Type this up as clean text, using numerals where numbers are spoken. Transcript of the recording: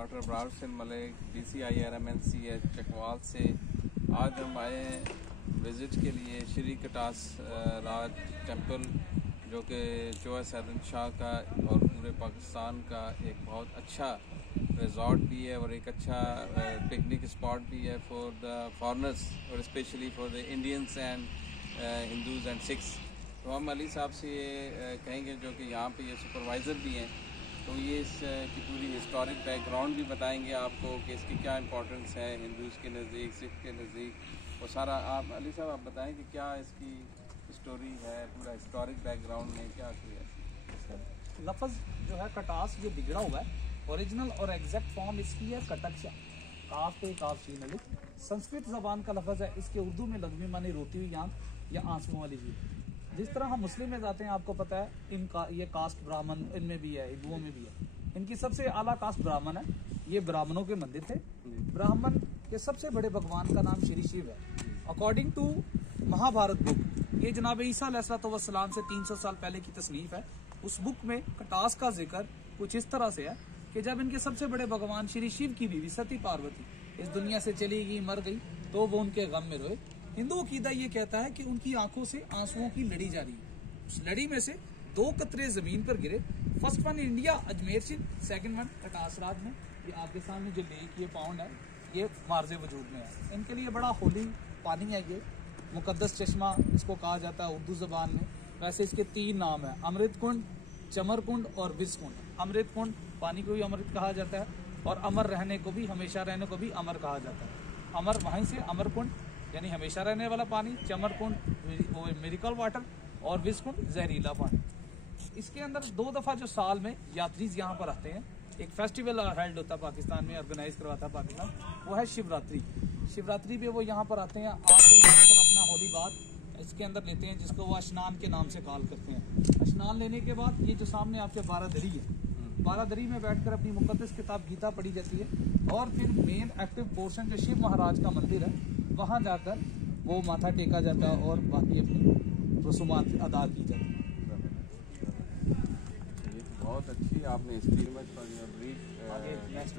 Doctor Abrar Hussain Malik DCIRMNCH Chakwal से। आज हम आए हैं विज़िट के लिए श्री कटास राज टेम्पल, जो कि चौहा सैदन शाह का और पूरे पाकिस्तान का एक बहुत अच्छा रिजॉर्ट भी है और एक अच्छा पिकनिक स्पॉट भी है फॉर द फॉरनर्स और specially for the Indians and Hindus and Sikhs. तो हम अली साहब से ये कहेंगे, जो कि यहाँ पे ये सुपरवाइज़र भी हैं, तो ये इसकी पूरी हिस्टोरिक बैकग्राउंड भी बताएंगे आपको कि इसकी क्या इंपॉर्टेंस है हिंदूज़ के नज़दीक, सिख के नज़दीक, वो सारा आप अली साहब आप बताएं कि क्या इसकी स्टोरी है, पूरा हिस्टोरिक बैकग्राउंड में क्या किया है। लफ्ज़ जो है कटास जो बिगड़ा हुआ है, ओरिजिनल और एग्जैक्ट फॉर्म इसकी है कटकशा, काफ पे काफ शीन अली। संस्कृत ज़बान का लफ्ज़ है, इसके उर्दू में लघवी मानी रोती हुई आँख या आंसुओं वाली जीभ। जिस तरह हम मुस्लिम में जाते हैं, आपको पता है इनका ये कास्ट ब्राह्मण इनमें भी है, हिंदुओं में भी है। इनकी सबसे आला कास्ट ब्राह्मण है। ये ब्राह्मणों के मंदिर थे। ब्राह्मण के सबसे बड़े भगवान का नाम श्री शिव है। अकॉर्डिंग टू महाभारत बुक, ये जनाब ईसा अलैहिस्सलाम से 300 साल पहले की तसनीफ है। उस बुक में कटास का जिक्र कुछ इस तरह से है कि जब इनके सबसे बड़े भगवान श्री शिव की बीवी सती पार्वती इस दुनिया से चली गई, मर गई, तो वो उनके गम में रोए। हिंदू अकीदा ये कहता है कि उनकी आंखों से आंसुओं की लड़ी जा रही है। उस लड़ी में से 2 कतरे जमीन पर गिरे। फर्स्ट वन इंडिया अजमेर से, सेकंड वन कटास राज में। ये आपके सामने जो लेक ये पाउंड है, ये मार्जे वजूद में है। इनके लिए बड़ा होली पानी है, ये मुकद्दस चश्मा इसको कहा जाता है उर्दू जबान में। वैसे इसके 3 नाम है, अमृत कुंड, चमर कुंड और विष कुंड। अमृत कुंड पानी को भी अमृत कहा जाता है, और अमर रहने को भी, हमेशा रहने को भी अमर कहा जाता है। अमर वहीं से अमर कुंड यानी हमेशा रहने वाला पानी, चमर कुंड मिरिकल वाटर, और विष कुंड जहरीला पानी। इसके अंदर 2 दफा जो साल में यात्री यहाँ पर आते हैं, एक फेस्टिवल हेल्ड होता है पाकिस्तान में, ऑर्गेनाइज करवाता है पाकिस्तान, वो है शिवरात्रि। शिवरात्रि पे वो यहाँ पर आते हैं, आकर यहाँ पर अपना होली बात इसके अंदर लेते हैं, जिसको वो स्नान के नाम से कॉल करते हैं। स्नान लेने के बाद ये जो सामने आपके 12 दरी है, 12 दरी में बैठकर अपनी मुकद्दस किताब गीता पढ़ी जाती है, और फिर मेन एक्टिव पोर्शन जो शिव महाराज का मंदिर है, वहाँ जाकर वो माथा टेका जाता है और बाकी अपनी रसूमात अदा की जाती है। ये बहुत अच्छी आपने हिस्ट्री में आगे नेक्स्ट